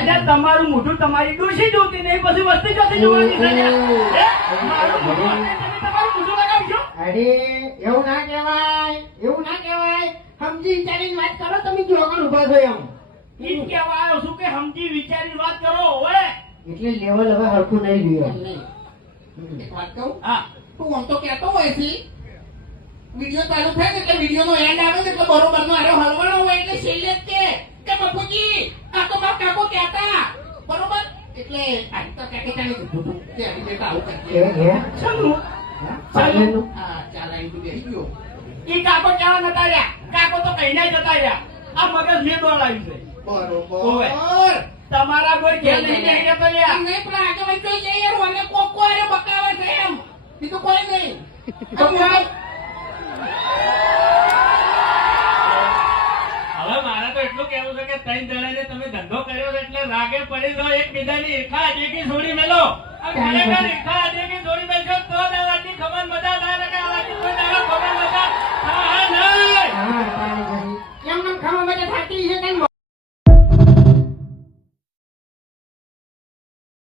અરે તમારું મોઢું તમારી ડોશી જોતી નહીં, પછી વસ્તી જોતી જોવાની છે ને? મારું મોઢું અને તમે તમારું મોઢું લગાવજો. અરે એવું ના કહેવાય, એવું ના કહેવાય. સમજી વિચારીને વાત કરો. તમે જો આગળ ઊભા છો એમ ઈ જ કહેવા આવ્યો છું કે સમજી વિચારીને વાત કરો. ઓય એટલે લેવલ હવે હરખું નહીં રહ્યું. એક વાત કહું? હા, તું આમ તો કહેતો હોય છે વિડીયો ચાલુ થાય ને એટલે વિડીયો નો એન્ડ આવે ને એટલે બરોબર નો આરો હલવાનો હોય એટલે છેલ્લે જ કે બાપુજી આ તો મારા કાકો કહેતા બરોબર એટલે આ તો કાકે કાને કીધું તું કે આવી રીતે આવું કરજે. શેનું? પાર્લેનું? હા ચાલ આવી તું બેસી ગયો. ઈ કાકો ક્યાં નતા રહ્યા? કાકો તો કહીને જતા રહ્યા. આ મગજ મેં દોડાવ્યું છે. બરોબર તમારા કોઈ ઘેર નહીં બેસી જતા લ્યા. નહીં પણ આજે વચ્ચે જઈએ યાર મને કોકો આરે બકાવે છે એમ બીજું કોઈ નહીં. હવે મારે તો એટલું કહેવું છે કે ત્રણ જણાને તમે ધંધો કર્યો છે એટલે રાગે પડી જાઓ, એકબીજાની ઈર્ખા દેખી છોડી મેલો. આ ખરેખર ઈર્ખા દેખી છોડી મેલશો